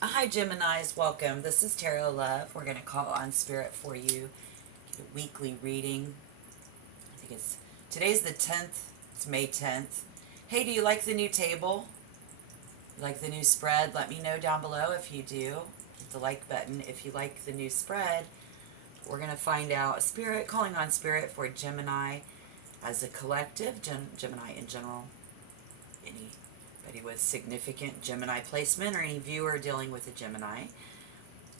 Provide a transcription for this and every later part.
Hi, Geminis. Welcome. This is Tarot Love. We're going to call on Spirit for you. Get a weekly reading. I think today's the 10th. It's May 10th. Hey, do you like the new table? Like the new spread? Let me know down below if you do. Hit the like button if you like the new spread. We're going to find out Spirit, calling on Spirit for Gemini as a collective, Gemini in general. Anybody with significant Gemini placement or any viewer dealing with a Gemini.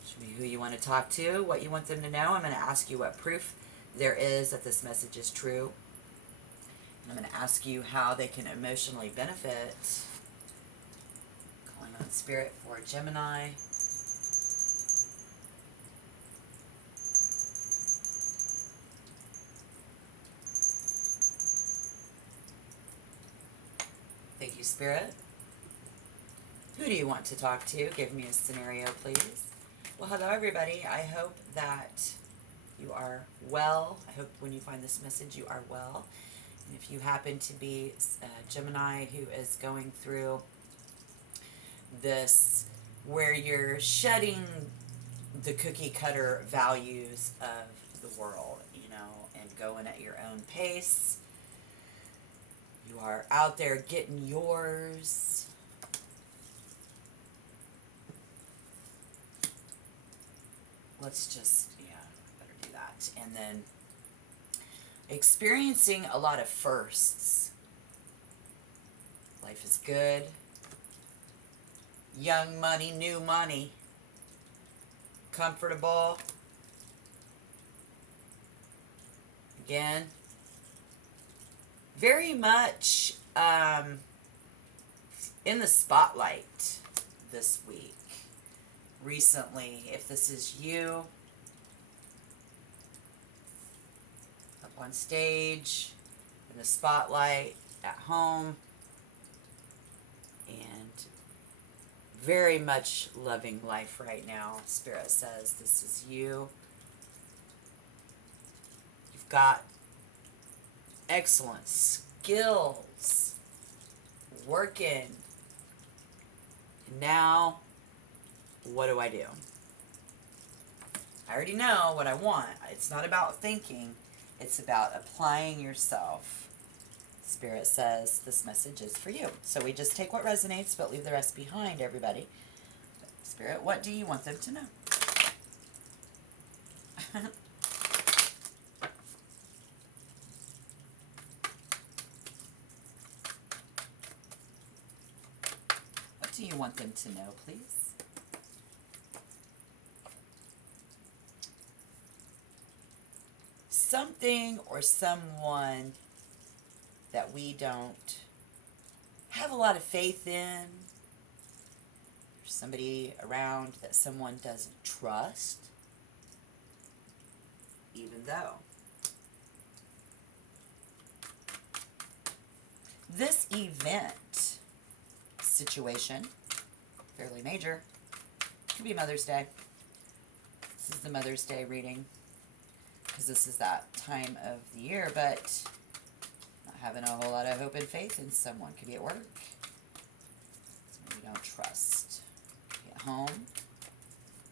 Show me who you want to talk to, what you want them to know. I'm going to ask you what proof there is that this message is true. And I'm going to ask you how they can emotionally benefit. Calling on Spirit for Gemini. Thank you, Spirit. Who do you want to talk to? Give me a scenario, please. Well, hello, everybody. I hope that you are well. I hope when you find this message, you are well. And if you happen to be a Gemini who is going through this, where you're shedding the cookie cutter values of the world, and going at your own pace, you are out there getting yours. Let's just, better do that. And then experiencing a lot of firsts. Life is good. Young money, new money. Comfortable. Again. Very much in the spotlight this week. Recently, if this is you, up on stage, in the spotlight, at home, and very much loving life right now. Spirit says this is you. You've got excellent skills, working, and now what do I do? I already know what I want. It's not about thinking. It's about applying yourself. Spirit says this message is for you. So we just take what resonates, but leave the rest behind, everybody. Spirit, what do you want them to know? What do you want them to know, please? Something or someone that we don't have a lot of faith in. There's somebody around that someone doesn't trust, even though this event situation, fairly major, could be Mother's Day. This is the Mother's Day reading, because this is that time of the year, but not having a whole lot of hope and faith in someone. Could be at work, something we don't trust. Could be at home,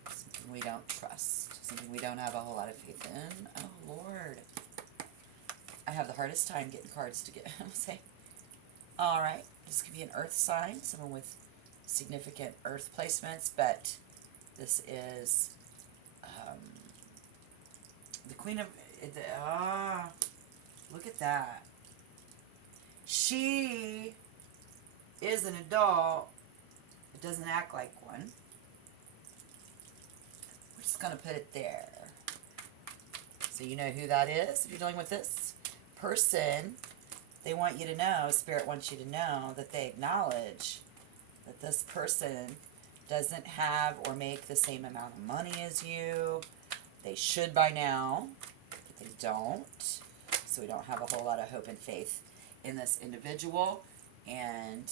something we don't trust, something we don't have a whole lot of faith in. Oh, Lord. I have the hardest time getting cards to get. I'm say, all right, this could be an earth sign, someone with significant earth placements, but this is the Queen of, look at that. She is an adult, but doesn't act like one. We're just going to put it there. So you know who that is if you're dealing with this person. They want you to know, Spirit wants you to know that they acknowledge that this person doesn't have or make the same amount of money as you. They should by now, but they don't. So we don't have a whole lot of hope and faith in this individual. And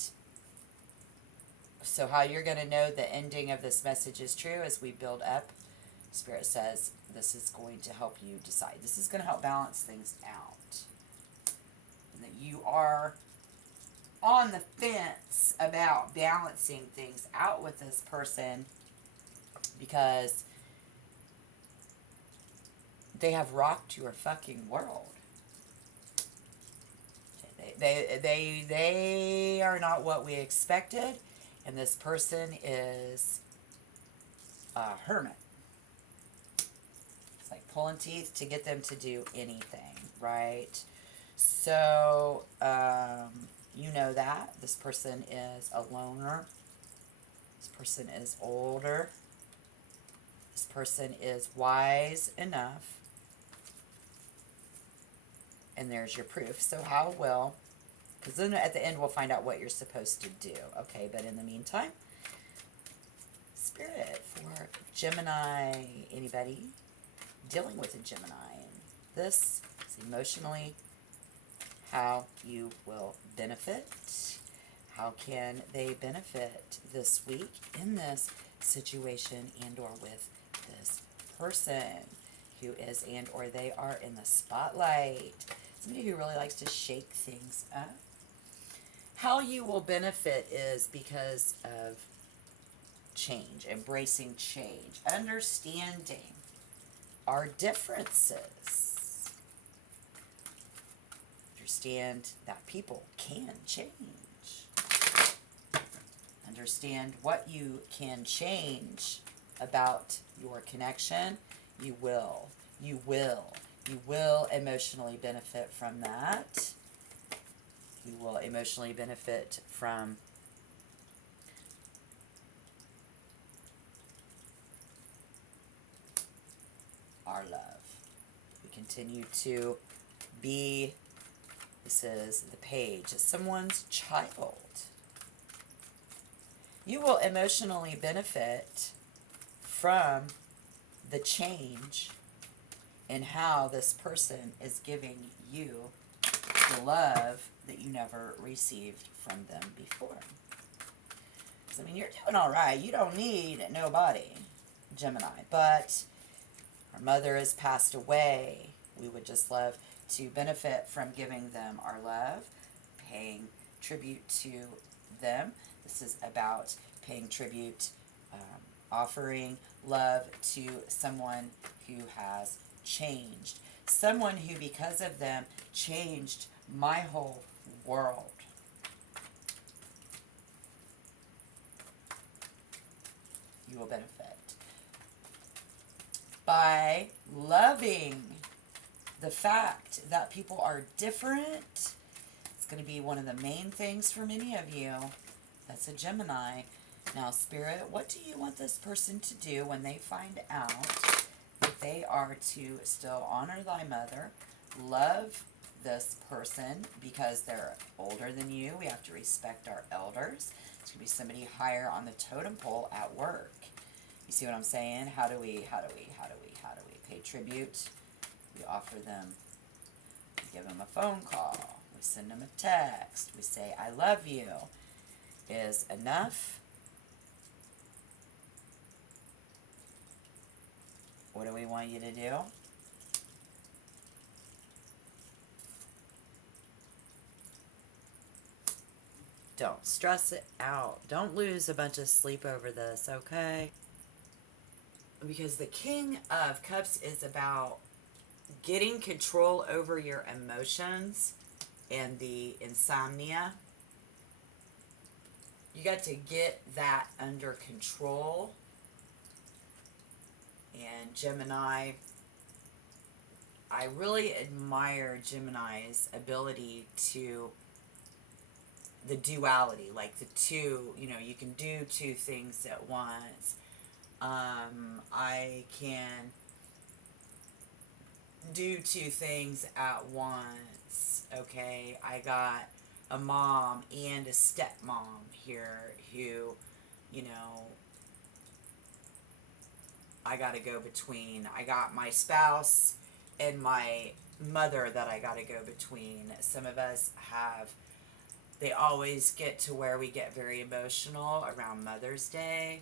so how you're going to know the ending of this message is true as we build up. Spirit says this is going to help you decide. This is going to help balance things out. And that you are on the fence about balancing things out with this person, because they have rocked your fucking world. They are not what we expected, and this person is a hermit. It's like pulling teeth to get them to do anything, right? So, you know that. This person is a loner. This person is older. This person is wise enough. And there's your proof. So how well, because then at the end we'll find out what you're supposed to do. Okay, but in the meantime, Spirit for Gemini, anybody dealing with a Gemini. And this is emotionally how you will benefit. How can they benefit this week in this situation and or with this person who is and or they are in the spotlight? Somebody who really likes to shake things up. How you will benefit is because of change, embracing change, understanding our differences. Understand that people can change. Understand what you can change about your connection. You will. You will. You will emotionally benefit from that. You will emotionally benefit from our love. We continue to be, this is the page, someone's child. You will emotionally benefit from the change in how this person is giving you the love that you never received from them before. So, I mean, you're doing all right. You don't need nobody, Gemini. But our mother has passed away. We would just love to benefit from giving them our love, paying tribute to them. This is about paying tribute, offering love to someone who has changed. Someone who, because of them, changed my whole world. You will benefit by loving the fact that people are different. It's going to be one of the main things for many of you. That's a Gemini. Now, Spirit, what do you want this person to do when they find out that they are to still honor thy mother, love this person because they're older than you? We have to respect our elders. It's going to be somebody higher on the totem pole at work. You see what I'm saying? How do we pay tribute? We offer them, we give them a phone call, we send them a text, we say, I love you. Is enough? What do we want you to do? Don't stress it out. Don't lose a bunch of sleep over this, okay? Because the King of Cups is about getting control over your emotions and the insomnia. You got to get that under control. And Gemini, I really admire Gemini's ability to, the duality, like the two, you can do two things at once. I can do two things at once, okay? I got a mom and a stepmom here who, I got to go between. I got my spouse and my mother that I got to go between. Some of us have, they always get to where we get very emotional around Mother's Day,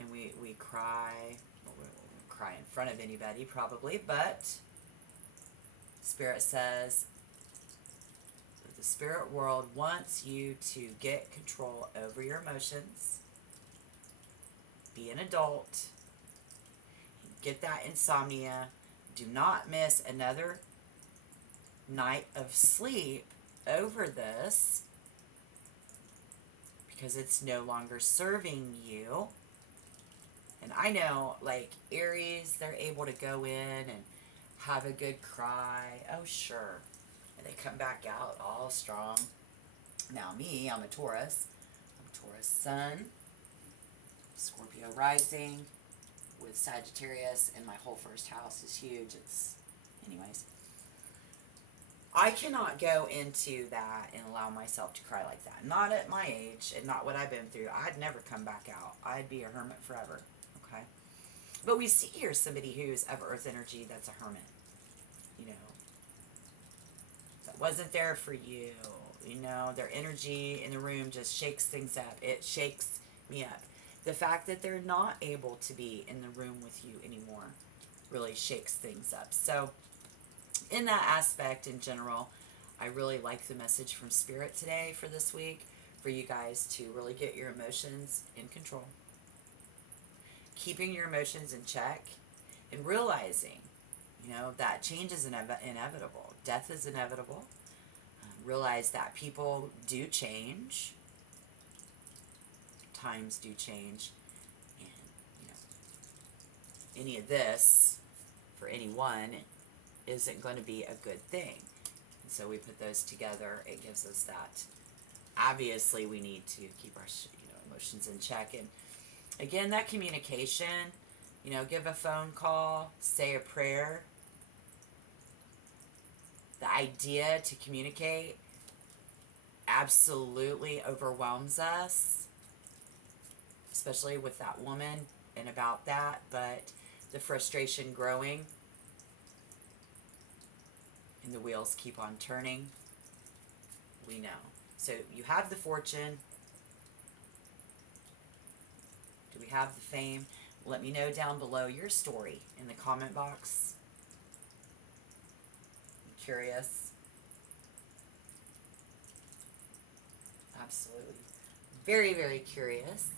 and we cry. Well, we won't cry in front of anybody probably, but Spirit says that the spirit world wants you to get control over your emotions, be an adult, get that insomnia. Do not miss another night of sleep over this, because it's no longer serving you. And I know, like, Aries, they're able to go in and have a good cry. Oh, sure. And they come back out all strong. Now, me, I'm a Taurus. I'm a Taurus sun, Scorpio rising, with Sagittarius, and my whole first house is huge. Anyways. I cannot go into that and allow myself to cry like that. Not at my age and not what I've been through. I'd never come back out. I'd be a hermit forever. Okay? But we see here somebody who's of earth energy that's a hermit. You know, that wasn't there for you. You know, their energy in the room just shakes things up. It shakes me up. The fact that they're not able to be in the room with you anymore really shakes things up. So, in that aspect, in general, I really like the message from Spirit today for this week, for you guys to really get your emotions in control. Keeping your emotions in check and realizing, you know, that change is inevitable. Death is inevitable. Realize that people do change. Times do change. And, you know, any of this, for anyone, isn't going to be a good thing. And so we put those together. It gives us that. Obviously, we need to keep our emotions in check. And again, that communication, give a phone call, say a prayer. The idea to communicate absolutely overwhelms us, especially with that woman and about that, but the frustration growing and the wheels keep on turning, we know. So you have the fortune. Do we have the fame? Let me know down below your story in the comment box. I'm curious. Absolutely. Very, very curious.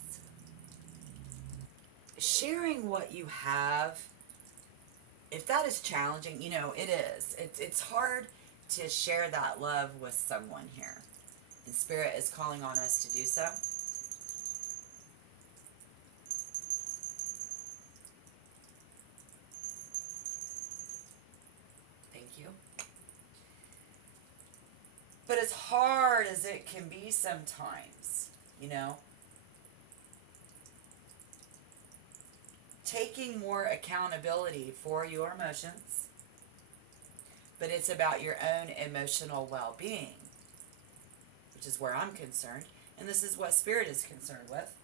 Sharing what you have, if that is challenging, it is. It's hard to share that love with someone here. And Spirit is calling on us to do so. Thank you. But as hard as it can be sometimes, taking more accountability for your emotions, but it's about your own emotional well-being, which is where I'm concerned, and this is what Spirit is concerned with.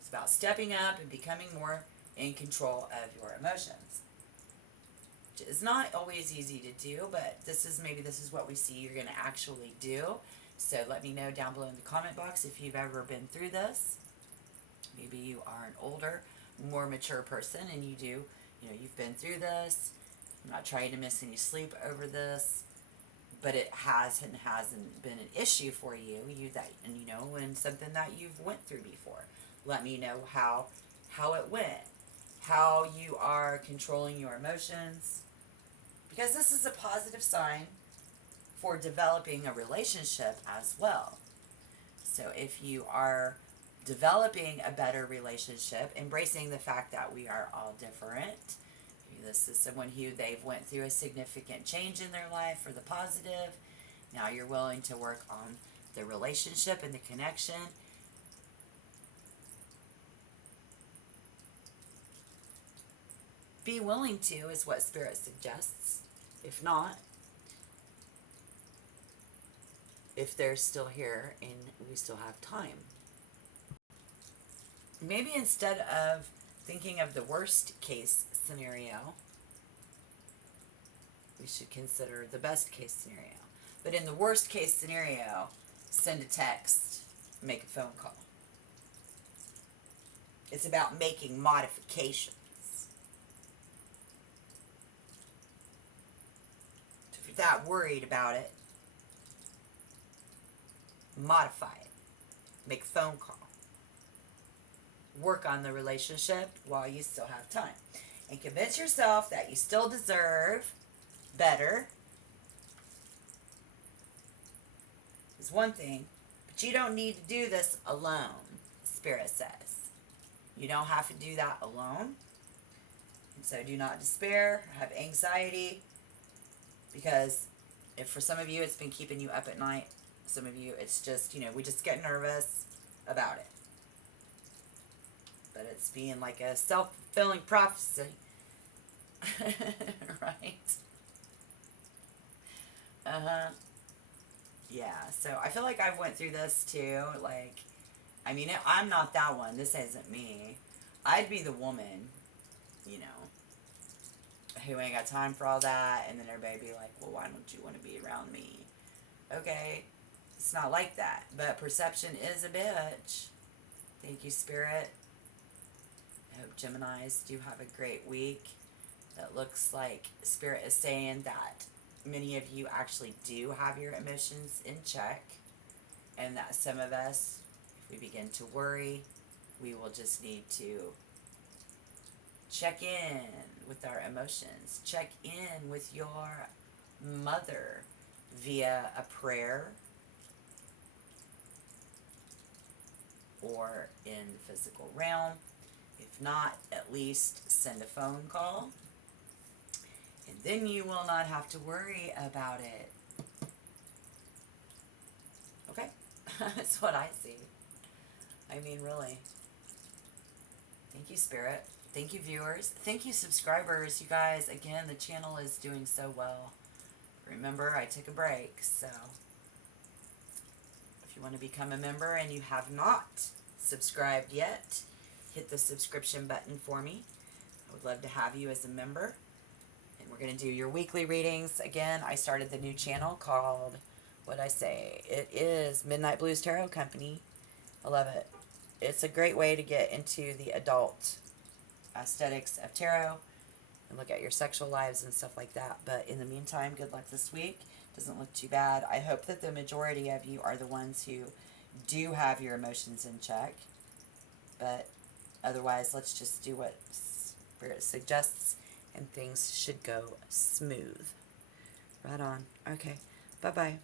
It's about stepping up and becoming more in control of your emotions, which is not always easy to do, but this is what we see you're going to actually do. So let me know down below in the comment box if you've ever been through this. Maybe you are an older, more mature person and you've been through this. I'm not trying to miss any sleep over this, but it hasn't been an issue for you, and something that you've went through before. Let me know how it went, how you are controlling your emotions, because this is a positive sign for developing a relationship as well. So if you are developing a better relationship, embracing the fact that we are all different. Maybe this is someone who they've went through a significant change in their life for the positive. Now you're willing to work on the relationship and the connection. Be willing to is what Spirit suggests. If not, if they're still here and we still have time. Maybe instead of thinking of the worst case scenario, we should consider the best case scenario. But in the worst case scenario, send a text, make a phone call. It's about making modifications. If you're that worried about it, modify it. Make a phone call. work on the relationship while you still have time. And convince yourself that you still deserve better is one thing, but you don't need to do this alone, Spirit says. You don't have to do that alone. And so do not despair, have anxiety, because if for some of you it's been keeping you up at night, some of you it's just, we just get nervous about it. But it's being like a self-fulfilling prophecy. Right? Uh-huh. Yeah, so I feel like I've went through this too. Like, I'm not that one. This isn't me. I'd be the woman, who ain't got time for all that, and then everybody be like, well, why don't you want to be around me? Okay, it's not like that, but perception is a bitch. Thank you, Spirit. I hope Geminis do have a great week. It looks like Spirit is saying that many of you actually do have your emotions in check, and that some of us, if we begin to worry, we will just need to check in with our emotions. Check in with your mother via a prayer or in the physical realm. If not, at least send a phone call. And then you will not have to worry about it. Okay? That's what I see. Really. Thank you, Spirit. Thank you, viewers. Thank you, subscribers. You guys, again, the channel is doing so well. Remember, I took a break, so if you want to become a member and you have not subscribed yet, hit the subscription button for me. I would love to have you as a member. And we're going to do your weekly readings. Again, I started the new channel called, what'd I say? It is Midnight Blues Tarot Company. I love it. It's a great way to get into the adult aesthetics of tarot and look at your sexual lives and stuff like that. But in the meantime, good luck this week. Doesn't look too bad. I hope that the majority of you are the ones who do have your emotions in check. But otherwise, let's just do what Spirit suggests, and things should go smooth. Right on. Okay. Bye-bye.